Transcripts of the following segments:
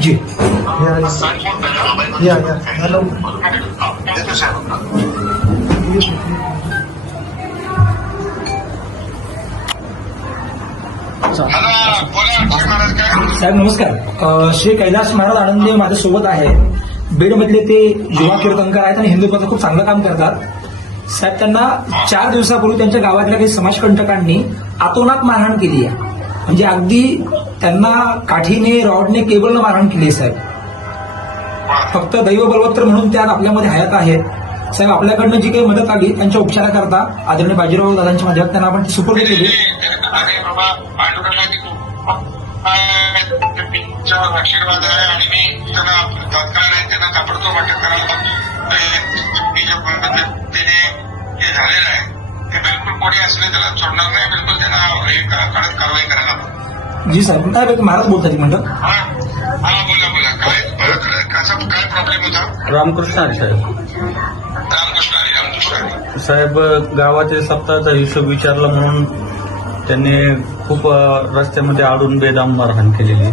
जी या हॅलो साहेब नमस्कार. श्री कैलास महाराज आनंदे माझ्यासोबत आहे. बीडमधले ते युवा कीर्तनकार आहेत आणि हिंदुत्वाचं खूप चांगलं काम करतात. साहेब त्यांना 4 दिवसापूर्वी त्यांच्या गावातल्या काही समाजकंटकांनी अतोनात मारहाण केली आहे. म्हणजे अगदी त्यांना काठीने रॉडने केबलनं मारहाण केली आहे साहेब. फक्त दैव बलवत्तर म्हणून त्यात आपल्यामध्ये हयात आहेत. साहेब आपल्याकडनं जी काही मदत आली त्यांच्या उपचाराकरता आदरणीय बाजीराव दादांच्या माध्यमात त्यांना आपण सुपूर्द केली. आशीर्वाद आहे आणि मी त्यांना तात्काळ त्यांना ताबडतोब अटक करायला ज्या पद्धतीने हे झालेलं आहे ते बिलकुल कोणी असले त्याला सोडणार नाही. बिलकुल त्यांना कडक कारवाई करायला हवी. जी साहेब काय महाराज बोलतात म्हणतात. हा बोला काय प्रॉब्लेम होता. रामकृष्ण हरी साहेब. रामकृष्ण हरी. साहेब गावाचे सप्ताहाचा हिशोब विचारला म्हणून त्यांनी खूप रस्त्यामध्ये आडून बेदम मारहाण केलेली.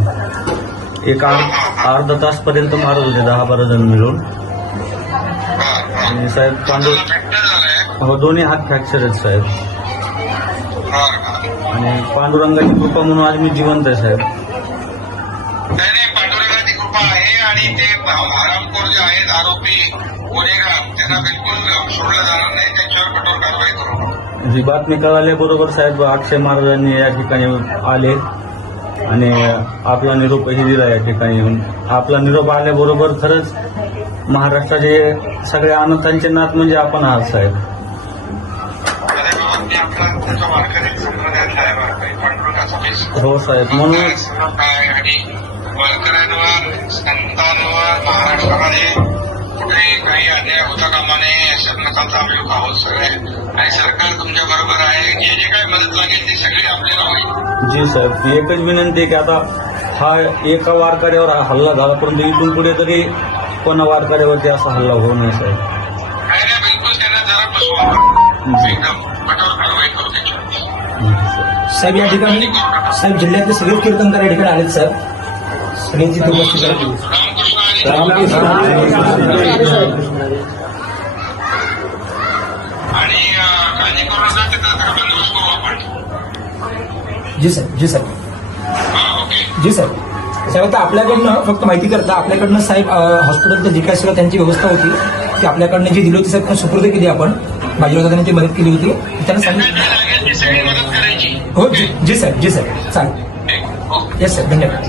एक अर्धा तासपर्यंत मारत होते 10-12 जण मिळून. आणि साहेब हो दोन्ही हात फ्रॅक्चर आहेत साहेब. आणि पांडुरंगाची कृपा म्हणून आज मी जिवंत आहे साहेब. नाही पांडुरंगाची कृपा आहे आणि ते हरामखोर जे आहेत आरोपी गुन्हेगार त्यांना बिलकुल सोडलं जाणार नाही. त्यांच्यावर कठोर कारवाई करू. ही बातमी कळाल्याबरोबर साहेब अक्षय महाराजांनी या ठिकाणी आले आणि आपला निरोपही दिला या ठिकाणी येऊन. आपला निरोप आल्याबरोबर खरंच महाराष्ट्राचे सगळ्या अनाथांचे नाथ म्हणजे आपण आहात साहेब. हो साहेब म्हणून आणि वारकऱ्यांवर संतांवर महाराष्ट्रामध्ये कुठेही काही अन्याय होता कामा नये. सरकारचा आम्ही लोक आहोत सगळे आणि सरकार तुमच्या बरोबर आहे. जे काही मदत लागेल ती सगळी आपल्याला होईल. जी साहेब एकच विनंती आहे की आता हा एका वारकऱ्यावर हल्ला झाला परंतु इथून पुढे तरी कोणा वारकऱ्यावरती असा हल्ला होऊ नये साहेब. नाही बिलकुल त्यांना जरा बसवा. एकदम कठोर कारवाई करू त्याच्यावर. साहेब या ठिकाणी साहेब जिल्ह्यातले सगळे कीर्तनकार या ठिकाणी आलेत साहेब. सगळ्यांची उपस्थिती रामकृष्ण आणि काळजी करू नका. त्याचा बंदोबस्त करू आपण. जी साहेब जी साहेब ओके जी साहेब. साहेब आता आपल्याकडनं फक्त माहिती करता आपल्याकडनं साहेब हॉस्पिटलचं जी काय सगळं त्यांची व्यवस्था होती ती आपल्याकडनं जी दिली होती साहेब सुपूर्द केली आपण. बाजीराव दादांनी ती मदत केली होती. त्यांना सांगितलं ती सगळी मदत करायची. हो जी साहेब जी साहेब चालेल. येस साहेब धन्यवाद.